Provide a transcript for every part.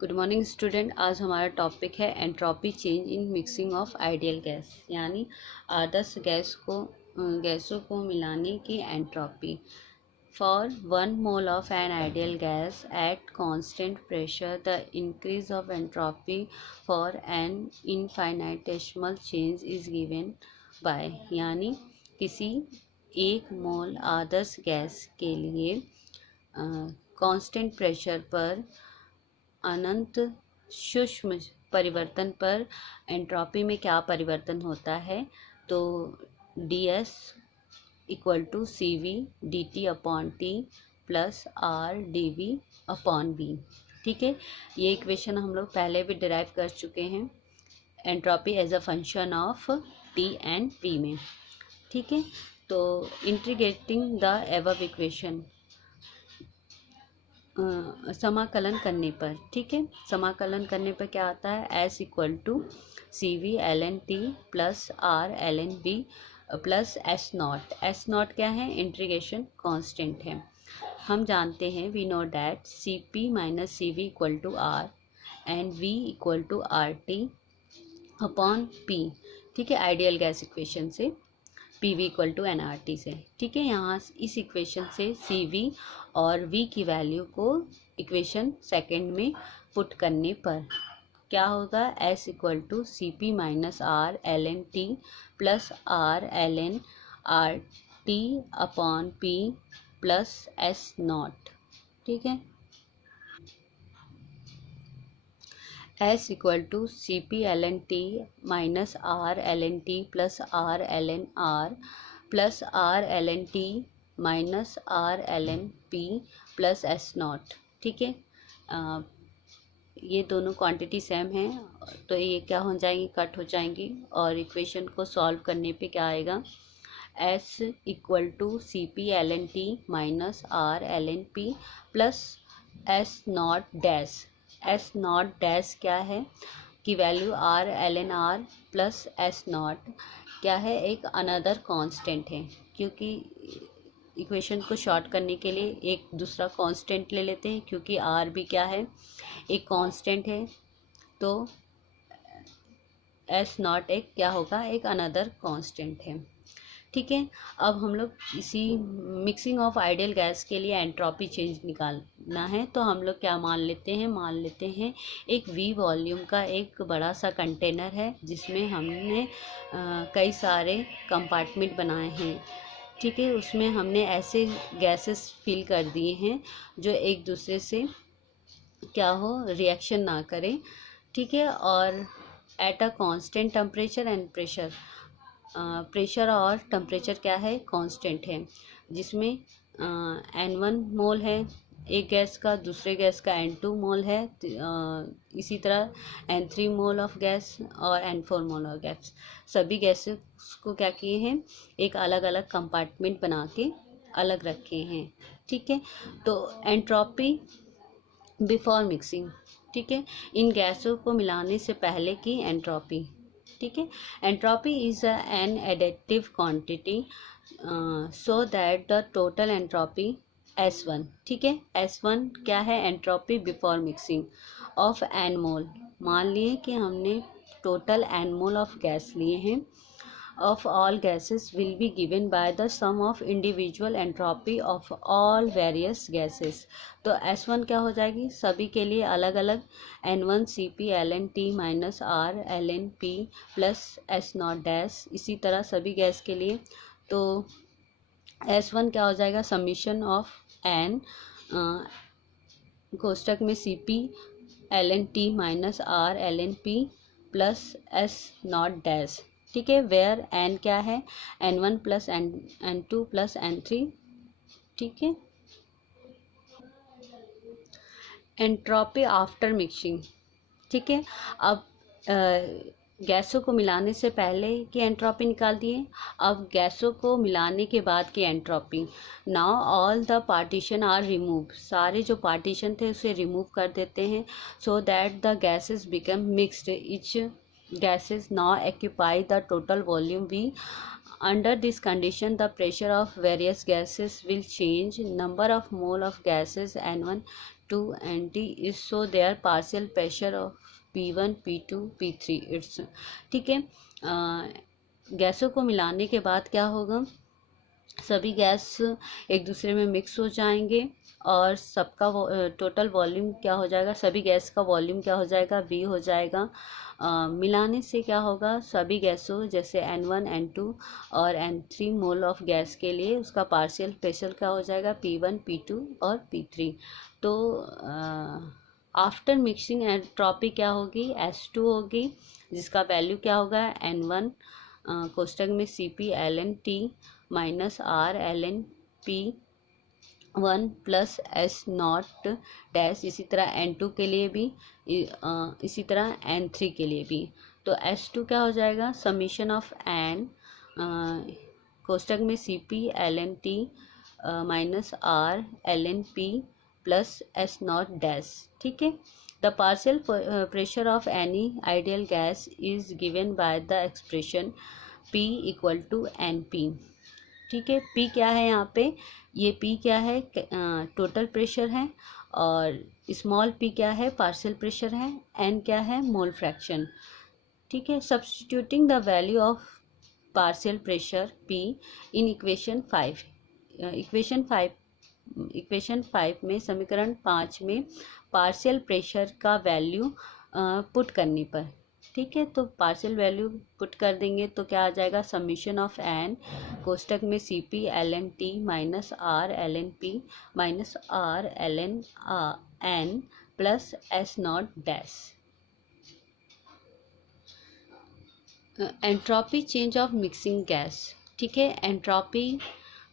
Good morning student. आज हमारा topic है entropy change in mixing of ideal gas, यानी आदर्श गैसों को मिलाने की entropy. For 1 mole of an ideal gas at constant pressure the increase of entropy for an infinitesimal change is given by, यानी किसी 1 मोल आदर्श गैस के लिए कांस्टेंट प्रेशर पर अनंत सूक्ष्म परिवर्तन पर एंट्रोपी में क्या परिवर्तन होता है। तो ds equal to C V D T upon T plus R D V upon B. ठीक है, ये इक्वेशन हम लोग पहले भी डिराइव कर चुके हैं entropy as a function of T and P में। ठीक है, तो इंटीग्रेटिंग द एबव इक्वेशन समाकलन करने पर, ठीक है, समाकलन करने पर क्या आता है, S equal to C V L N T plus R L N B plus S nought. S nought क्या है, इंटीग्रेशन कांस्टेंट है। हम जानते हैं we know that C P minus C V equal to R and V equal to R T upon P. ठीक है, ideal gas equation से P V equal to N R T से। ठीक है, यहाँ इस इक्वेशन से सी वी और v की वैल्यू को इक्वेशन सेकंड में पुट करने पर क्या होगा, s equal to C P minus R L N T plus R L N R T upon P plus S nought. ठीक है, s equal to C P L N T minus R L N T plus R L N R plus R L N T minus R L N P plus S nought. ठीक है, ये दोनों quantity same हैं तो ये क्या हो जाएंगी, कट हो जाएंगी और इक्वेशन को सॉल्व करने पे क्या आएगा, s equal to C P L N T minus R L N P plus S nought dash. S nought dash क्या है कि value R L N R plus S nought क्या है, एक अनदर कांस्टेंट है, क्योंकि इक्वेशन को short करने के लिए एक दूसरा कांस्टेंट ले लेते हैं, क्योंकि आर भी क्या है, एक कांस्टेंट है, तो एस नॉट एक क्या होगा, एक अनदर कांस्टेंट है। ठीक है, अब हम लोग इसी मिक्सिंग ऑफ आइडियल गैस के लिए एंट्रोपी चेंज निकालना है, तो हम लोग क्या मान लेते हैं एक वी वॉल्यूम का एक बड़ा सा कंटेनर है जिसमें हमने कई सारे कंपार्टमेंट बनाए हैं। ठीक है, उसमें हमने ऐसे गैसेस फिल कर दिए हैं जो एक दूसरे से क्या हो, रिएक्शन ना करें। ठीक है, और at a constant temperature and pressure, pressure और टेम्परेचर क्या है, कांस्टेंट है, जिसमें N1 मोल है एक गैस का, दूसरे गैस का N2 मोल है, इसी तरह N3 मोल ऑफ गैस और N4 मोल ऑफ गैस। सभी गैसेस को क्या किए हैं, एक अलग अलग कंपार्टमेंट बना के अलग रखे हैं। ठीक है, तो एंट्रोपी बिफोर मिक्सिंग, ठीक है, इन गैसों को मिलाने से पहले की एंट्रोपी। ठीक है, entropy is an additive quantity so that the total entropy S1। ठीक है, S1 क्या है, entropy before mixing of n mole. मान लिए कि हमने total n mole of gas लिए हैं, of all gases will be given by the sum of individual entropy of all various gases। तो S1 क्या हो जाएगी, सभी के लिए अलग अलग N1 CP LN T minus R LN P plus S nought dash, इसी तरह सभी गैस के लिए। तो S1 क्या हो जाएगा, समीशन ऑफ N कोष्टक में CP LN T minus R LN P plus S nought dash. ठीक है, वेयर एन क्या है, N1 plus N2 plus N3। ठीक है, एंट्रोपी आफ्टर मिक्सिंग। ठीक है, अब गैसों को मिलाने से पहले की एंट्रोपी निकाल दिए, अब गैसों को मिलाने के बाद की entropy. Now all the partition are remove, सारे जो पार्टीशन थे उसे रिमूव कर देते हैं, so that the gases become mixed, each gases now occupy the total volume V। Under this condition the pressure of various gases will change, number of mole of gases N1 and T is so their partial pressure of P1, P2, P3 it's, ठीक है। गैसों को मिलाने के बाद क्या होगा, सभी गैस एक दूसरे में मिक्स हो जाएंगे और सबका टोटल वॉल्यूम क्या हो जाएगा, सभी गैस का वॉल्यूम क्या हो जाएगा, V हो जाएगा। मिलाने से क्या होगा, सभी गैसों जैसे N1, N2 और N3 मोल ऑफ गैस के लिए उसका पार्शियल प्रेशर क्या हो जाएगा, P1, P2 और P3। तो आफ्टर मिक्सिंग एंट्रोपी क्या होगी, S2 होगी, जिसका वैल्यू क्या होगा, N1 कोष्टक में Cp ln T minus R ln P1 plus S nought dash. इसी तरह N2 के लिए भी, इसी तरह N3 के लिए भी। तो S2 क्या हो जाएगा, समीशन ऑफ N कोष्टक में Cp ln T minus R ln P plus S nought dash, ठीक है। The partial pressure of any ideal gas is given by the expression P equal to NP, ठीक है। P क्या है यहाँ पे, ये P क्या है, टोटल प्रेशर है, और स्मॉल p क्या है, पार्शियल प्रेशर है, N क्या है, मोल फ्रैक्शन, ठीक है। Substituting the value of partial pressure P in equation 5, equation 5 में, समीकरण 5 में पार्शियल प्रेशर का वैल्यू पुट करने पर, ठीक है। तो पार्शियल वैल्यू पुट कर देंगे तो क्या आ जाएगा, समीशन ऑफ N कोष्टक में Cp ln T minus R ln P minus R ln N plus S nought dash. Entropy change of mixing gas, ठीक है। एंट्रोपी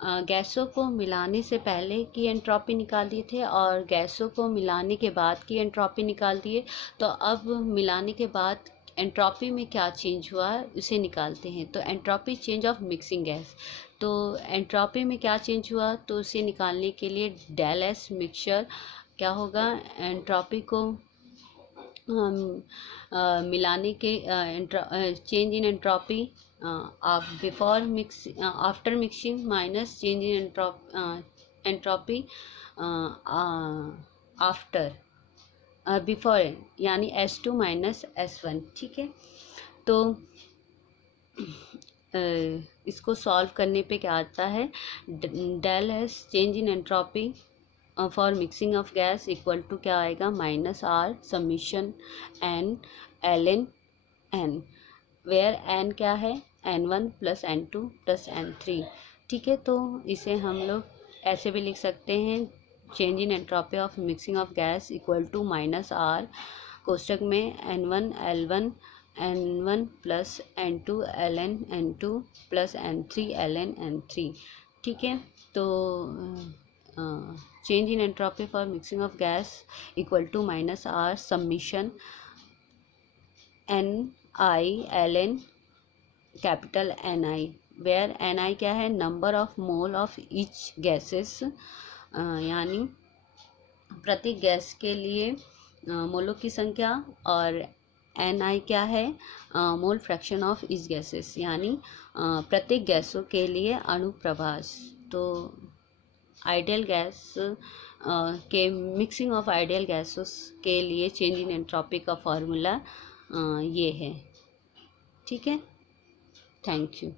गैसों को मिलाने से पहले की एंट्रोपी निकाल दिए थे और गैसों को मिलाने के बाद की एंट्रोपी निकाल दिए। तो अब मिलाने के बाद एंट्रोपी में क्या चेंज हुआ उसे निकालते हैं। तो entropy change of mixing gas, तो एंट्रोपी में क्या चेंज हुआ, तो उसे निकालने के लिए डेल एस मिक्सचर क्या होगा, एंट्रोपी को मिलाने के change in entropy before mix after mixing minus change in entropy after before, यानी S2 माइनस S1, ठीक है। तो इसको सॉल्व करने पे क्या आता है, del S change in entropy for mixing of gas equal to क्या आएगा, minus R summation N ln N, where N क्या है, N1 plus N2 plus N3, ठीक है। तो इसे हम लोग ऐसे भी लिख सकते हैं, change in entropy of mixing of gas equal to minus R कोष्टक में N1 plus N2 ln N2 plus N3 ln N3, ठीक है। तो change in entropy for mixing of gas equal to minus R summation Ni ln capital Ni, where Ni क्या है, number of mole of each gases, यानी प्रत्येक gas के लिए मोलों की संख्या, और Ni क्या है, mole fraction of each gases, यानी प्रत्येक गैसों के लिए अणु प्रभास। तो आइडियल गैस के मिक्सिंग ऑफ आइडियल गैसेस के लिए चेंज इन एंट्रोपी का फॉर्मूला ये है, ठीक है। Thank you.